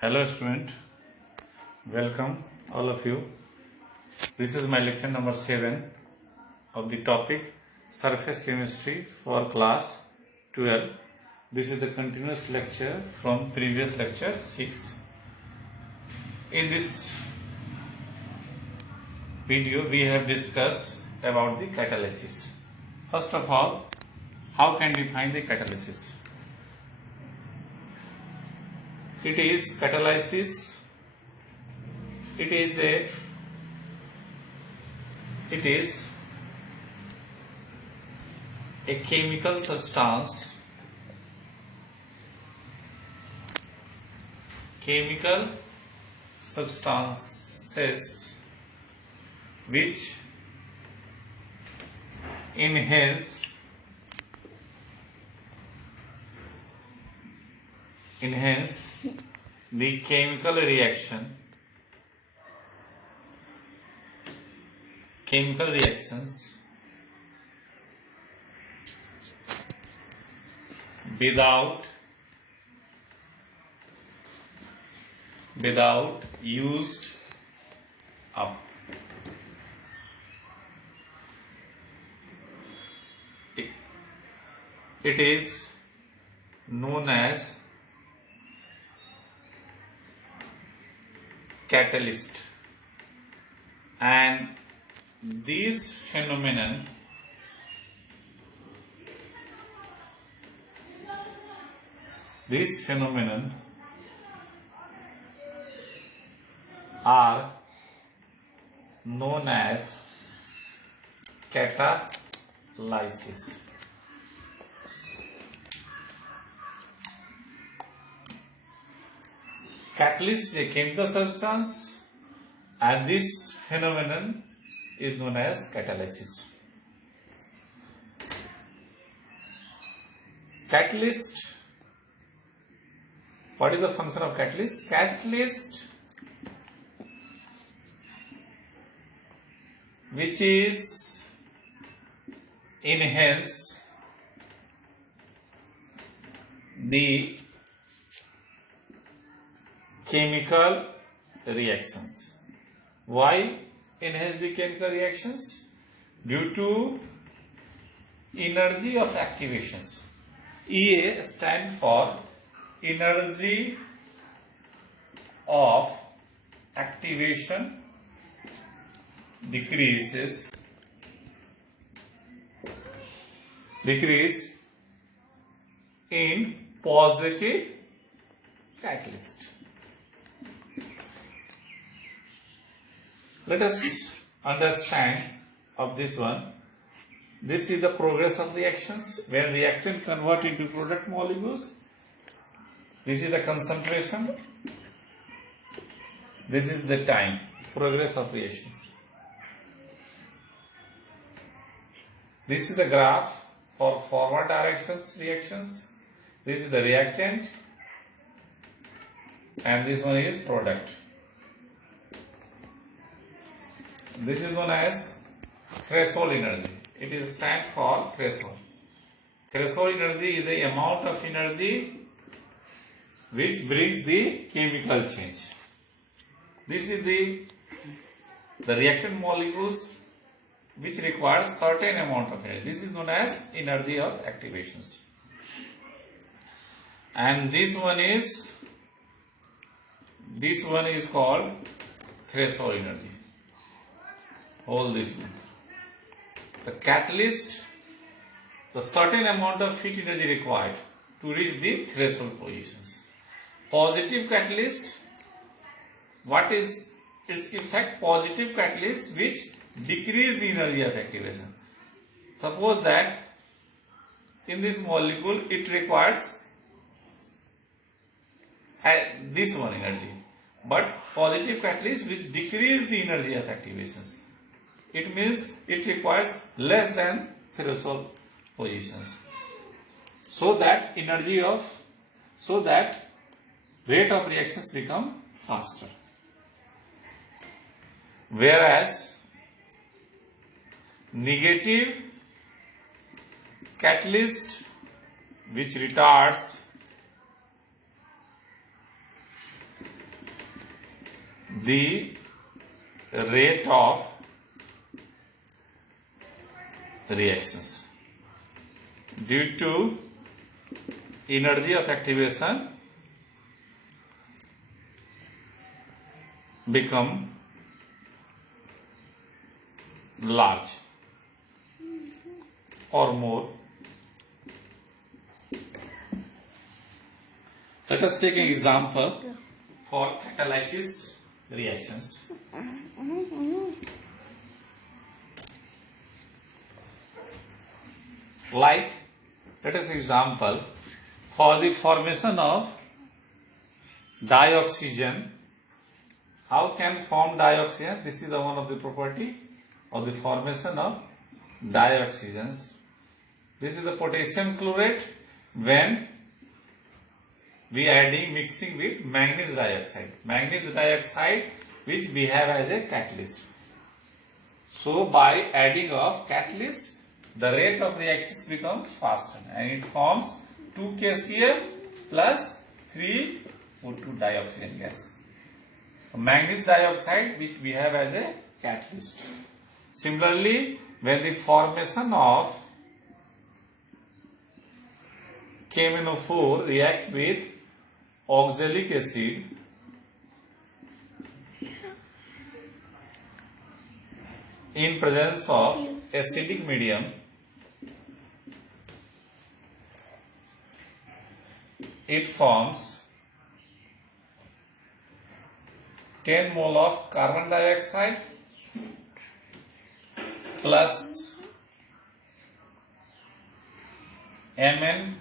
Hello student, welcome all of you. This is my lecture number 7 of the topic Surface Chemistry for class 12. This is the continuous lecture from previous lecture 6. In this video we have discussed about the catalysis. First of all, how can we find the catalysis? It is catalysis. It is a chemical substance. Chemical substances which enhance the chemical reactions without used up. It is known as catalyst, and these phenomenon are known as catalysis. Catalyst is a chemical substance and this phenomenon is known as catalysis. Catalyst, what is the function of catalyst? Catalyst, which is enhance the chemical reactions. Why enhance the chemical reactions? Due to energy of activations. EA stands for energy of activation decrease in positive catalyst. Let us understand of this one. This is the progress of reactions. When reactant convert into product molecules, this is the concentration. This is the time, progress of reactions. This is the graph for forward directions reactions. This is the reactant and this one is product. This is known as threshold energy. It is stand for threshold. Threshold energy is the amount of energy which brings the chemical change. This is the reactant molecules which requires certain amount of energy. This is known as energy of activations. And this one is called threshold energy. All this one. The catalyst, the certain amount of heat energy required to reach the threshold positions. Positive catalyst, what is its effect? Positive catalyst which decrease the energy of activation. Suppose that in this molecule it requires this one energy, but positive catalyst which decrease the energy of activations. It means it requires less than threshold positions, so that rate of reactions become faster. Whereas negative catalyst which retards the rate of reactions due to energy of activation become large or more. Let us take an example for catalysis reactions. Like, let us example for the formation of dioxygen. How can form dioxygen? This is the one of the property of the formation of dioxygens. This is the potassium chlorate when we adding mixing with manganese dioxide. Manganese dioxide which we have as a catalyst. So by adding of catalyst, the rate of reactions becomes faster and it forms 2 KCl plus 3 O2 dioxide gas. Manganese dioxide which we have as a catalyst. Similarly, when the formation of KMnO4 react with oxalic acid, in presence of acidic medium, it forms 10 mole of carbon dioxide plus Mn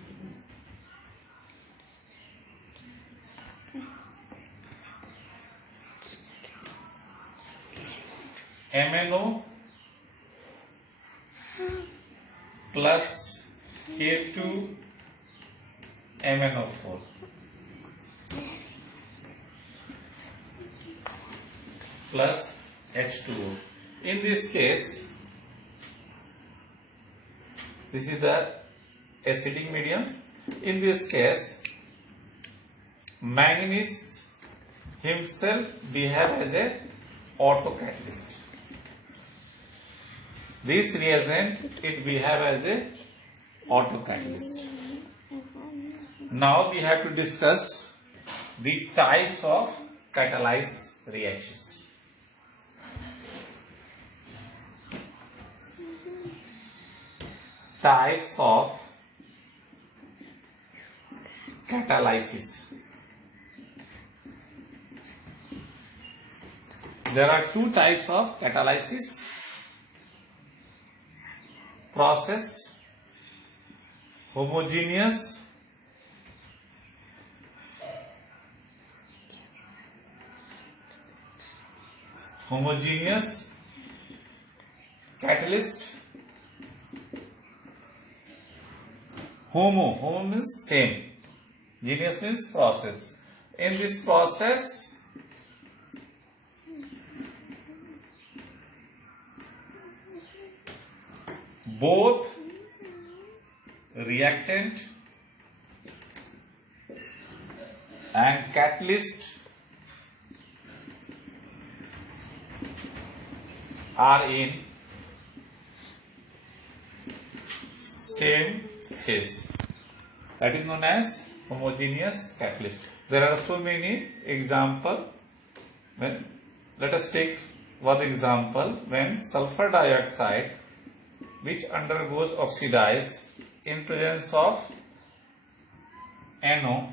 MnO plus K2 MnO4 plus H2O. In this case, this is the acidic medium. In this case, manganese himself behave as a autocatalyst. This reagent it behave as a autocatalyst. Now we have to discuss the types of catalyzed reactions. Types of catalysis. There are two types of catalysis process: homogeneous catalyst. Homo means same, geneous means process. In this process, both reactant and catalyst are in same phase. That is known as homogeneous catalyst. There are so many examples. Let us take one example. When sulfur dioxide which undergoes oxidize in presence of NO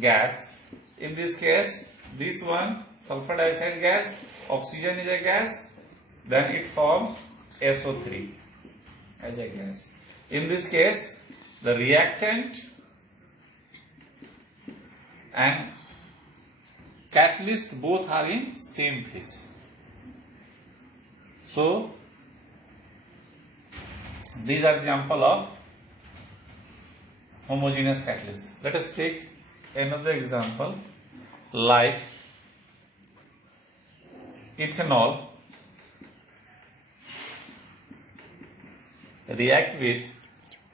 gas. In this case, this one sulfur dioxide gas, oxygen is a gas, then it forms SO3 as a gas. In this case, the reactant and catalyst both are in same phase. So these are example of homogeneous catalyst. Let us take another example like ethanol react with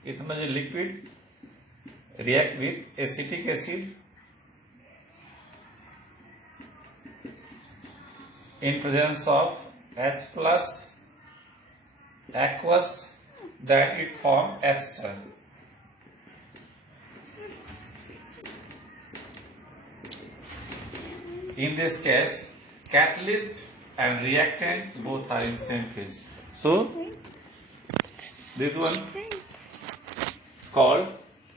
ethanol is a liquid, react with acetic acid in presence of H plus aqueous, that it form ester. In this case, catalyst and reactant both are in same phase. So this one called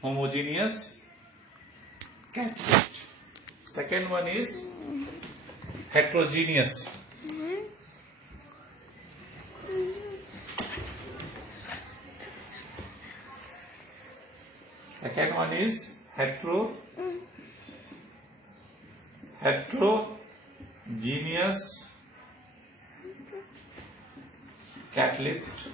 homogeneous catalyst. Second one is heterogeneous. Second one is heterogeneous catalyst.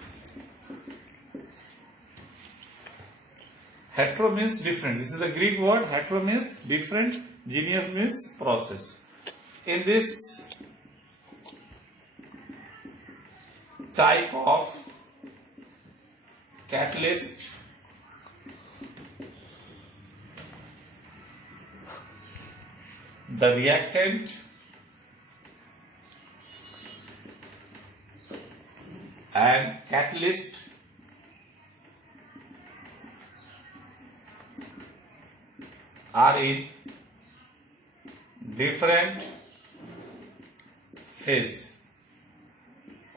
Hetero means different. This is the Greek word. Hetero means different. Geneous means process. In this type of catalyst, the reactant and catalyst are in different phase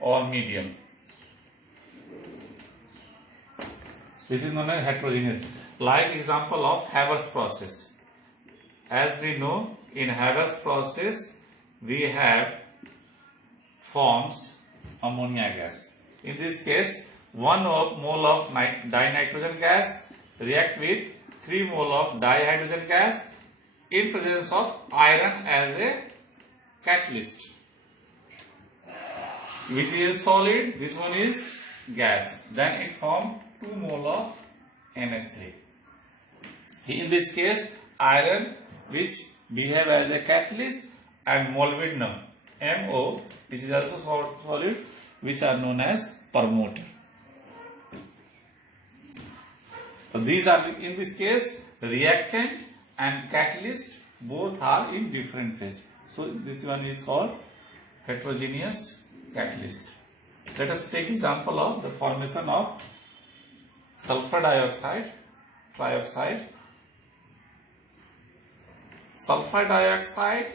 or medium. This is known as heterogeneous. Like example of Haber's process. As we know, in Haber's process, we have forms ammonia gas. In this case, 1 mole of dinitrogen gas react with 3 mole of dihydrogen gas in presence of iron as a catalyst. Which is solid, this one is gas. Then it forms 2 mole of NH3. In this case, iron which behave as a catalyst and molybdenum MO, which is also solid, which are known as promoter. So these are, in this case, reactant and catalyst both are in different phase. So this one is called heterogeneous catalyst. Let us take example of the formation of sulfur dioxide, trioxide. Sulfur dioxide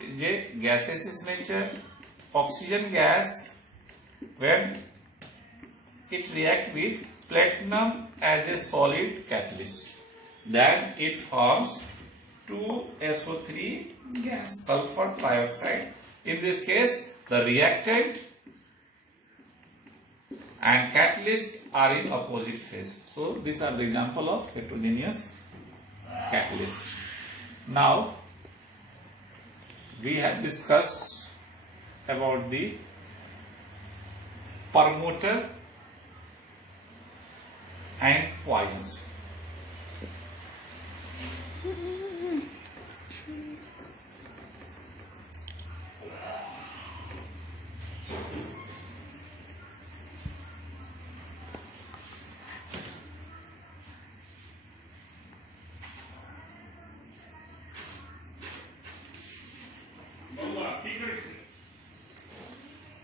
is a gaseous nature. Oxygen gas, when it reacts with platinum as a solid catalyst, then it forms 2SO3 gas, sulfur trioxide. In this case, the reactant and catalyst are in opposite phase. So these are the example of heterogeneous catalyst. Now we have discussed about the promoter and poisons.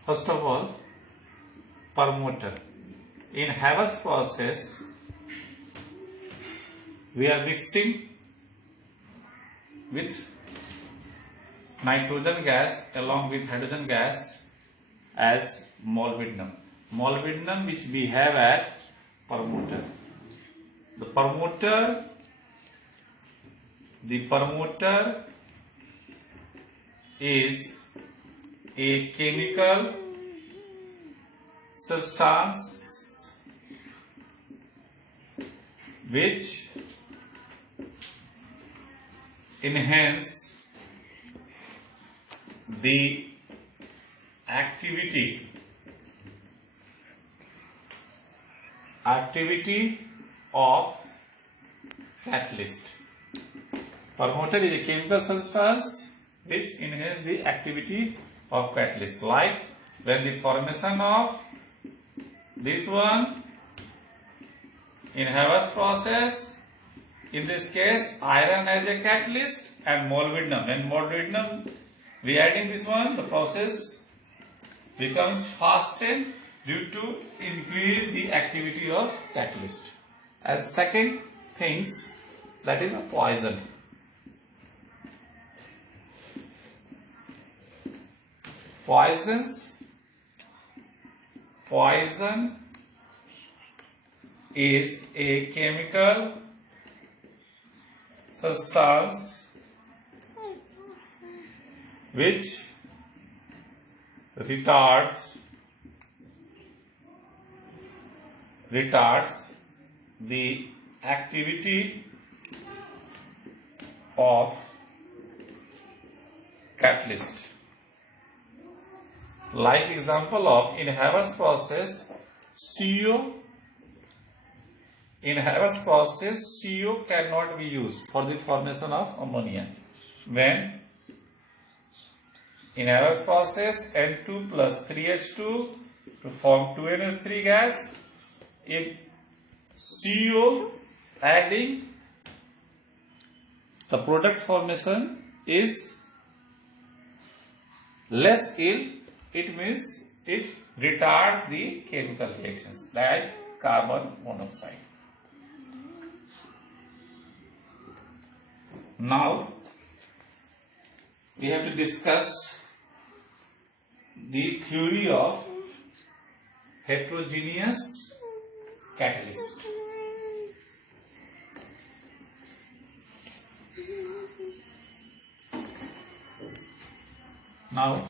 First of all, promoter. In Haber's process, we are mixing with nitrogen gas along with hydrogen gas as molybdenum. Molybdenum which we have as promoter. The promoter is a chemical substance which enhance the activity of catalyst. Promoter is a chemical substance which enhance the activity of catalyst. Like when the formation of this one in Haber's process, in this case iron as a catalyst and molybdenum. When molybdenum we adding this one, the process becomes fastened due to increase the activity of catalyst. As second things, that is a poison. Poison is a chemical substance which retards the activity of catalyst. Like example of in Haber's process, CO cannot be used for the formation of ammonia. When in Haber's process N2 plus 3H2 to form 2NH3 gas, if CO adding, the product formation is less ill, it means it retards the chemical reactions like carbon monoxide. Now we have to discuss the theory of heterogeneous catalyst. Now